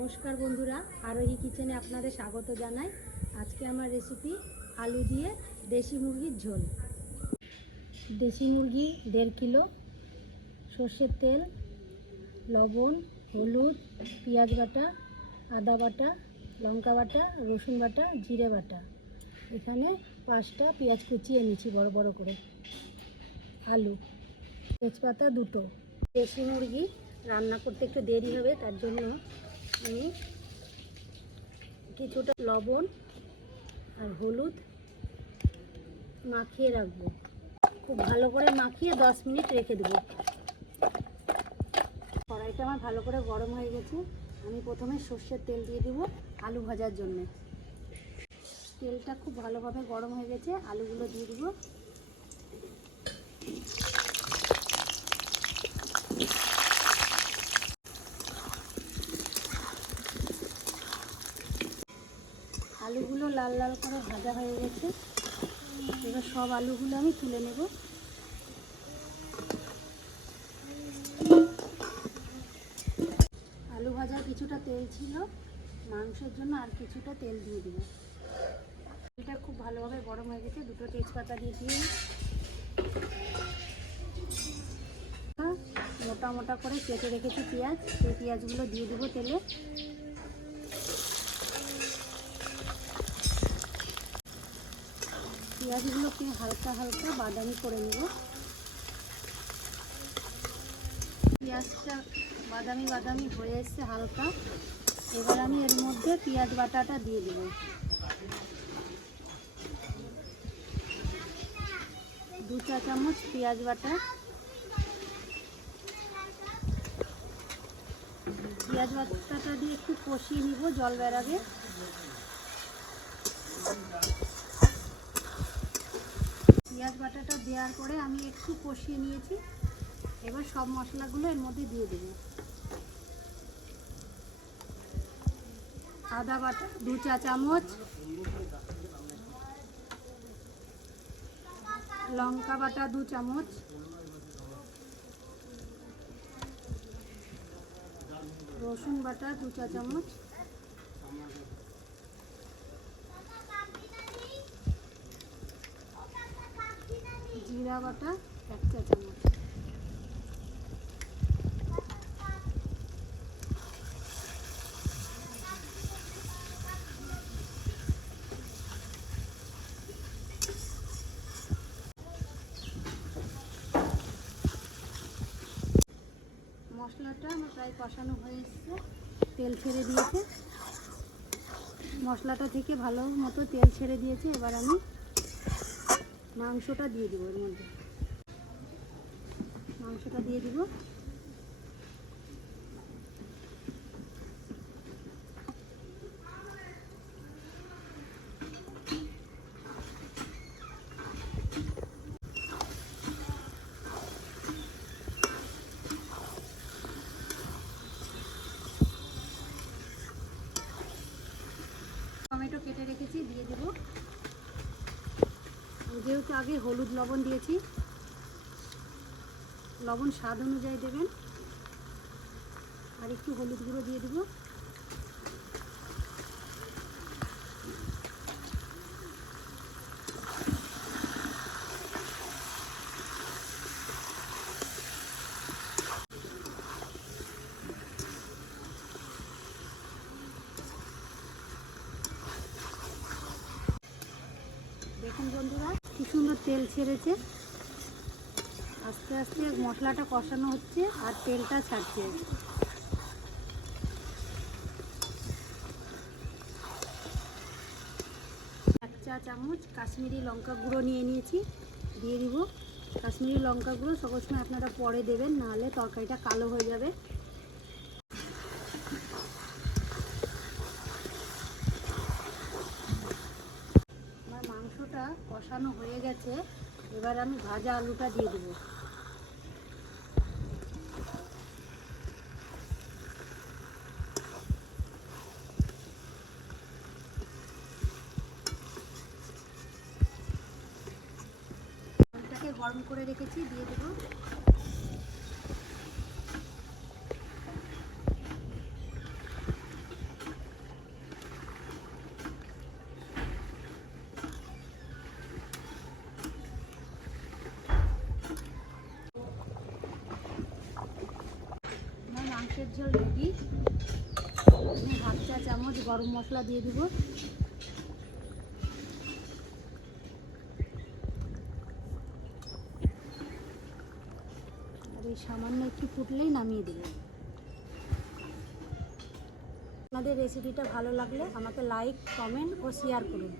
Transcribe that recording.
নমস্কার বন্ধুরা আরোহী কিচেনে আপনাদের স্বাগত জানাই। আজকে আমার রেসিপি আলু দিয়ে দেশি মুরগির ঝোল। দেশি মুরগি দেড় কিলো, সর্ষের তেল, লবণ, হলুদ, পেঁয়াজ বাটা, আদা বাটা, লঙ্কা বাটা, রসুন বাটা, জিরে বাটা। এখানে পাঁচটা পেঁয়াজ কুচিয়ে নিচ্ছি বড় বড় করে। আলু, তেজপাতা দুটো। দেশি মুরগি রান্না করতে একটু দেরি হবে, তার জন্য আমি কিছুটা লবণ আর হলুদ মাখিয়ে রাখব। খুব ভালো করে মাখিয়ে দশ মিনিট রেখে দেবো। কড়াইটা আমার ভালো করে গরম হয়ে গেছে। আমি প্রথমে সর্ষের তেল দিয়ে দেবো আলু ভাজার জন্য। তেলটা খুব ভালোভাবে গরম হয়ে গেছে। আলুগুলো দিয়ে দেবো। আলুগুলো লাল লাল করে ভাজা হয়ে গেছে। এবার সব আলুগুলো আমি তুলে নেব। আলু ভাজার কিছুটা তেল ছিল। মাংসের জন্য আর কিছুটা তেল দিয়ে দেবো। এটা খুব ভালোভাবে গরম হয়ে গেছে। দুটো তেজপাতা দিয়ে দিয়ে মোটা মোটা করে কেটে রেখেছি পেঁয়াজ। সেই পেঁয়াজগুলো দিয়ে দেবো তেলে। পেঁয়াজগুলোকে হালকা হালকা বাদামি করে নেব। পেঁয়াজটা বাদামি বাদামি হয়ে এসছে হালকা। এবার আমি এর মধ্যে পেঁয়াজ বাটাটা দিয়ে দেব। দু চা চামচ পেঁয়াজ বাটা। পেঁয়াজ বাটাটা দিয়ে একটু কষিয়ে নিব জল বেরাবে পেঁয়াজ বাটাটা দেওয়ার পরে আমি একটু কষিয়ে নিয়েছি। এবার সব মশলাগুলো এর মধ্যে দিয়ে দেব। আদা বাটা, দু চা চামচ, লঙ্কা বাটা দু চামচ, রসুন বাটা দু চা চামচ জিরা বাটা, এক চা চামচ। মশলাটা আমার প্রায় কষানো হয়ে এসছে। তেল ছেড়ে দিয়েছে। মশলাটা থেকে ভালো মতো তেল ছেড়ে দিয়েছে। এবার আমি মাংসটা দিয়ে দিব এর মধ্যে। মাংসটা দিয়ে দিব টমেটো কেটে রেখেছি দিয়ে দেবো যেহেতু আগে হলুদ লবণ দিয়েছি। লবণ স্বাদ অনুযায়ী দেবেন। আর একটু হলুদ গুঁড়ো দিয়ে দেবো। সুন্দর তেল ছেড়েছে। আস্তে আস্তে মশলাটা কষানো হচ্ছে আর তেলটা ছাড়ছে। এক চা চামচ কাশ্মীরি লঙ্কা গুঁড়ো নিয়ে নিয়েছি, দিয়ে দিব। কাশ্মীরি লঙ্কা গুঁড়ো সকল সময় আপনারা পরে দেবেন, নাহলে তরকারিটা কালো হয়ে যাবে আমার মাংসটা কষানো হয়ে গেছে এবার আমি ভাজা আলুটা দিয়ে দেবো। গরম করে রেখেছি দিয়ে দেবো। মাছের ঝোল রেডি। হাফ চা চামচ গরম মশলা দিয়ে দিব। আর এই সামান্য একটু ফুটলেই নামিয়ে দেবেন আপনাদের রেসিপিটা ভালো লাগলে আমাকে লাইক কমেন্ট ও শেয়ার করুন।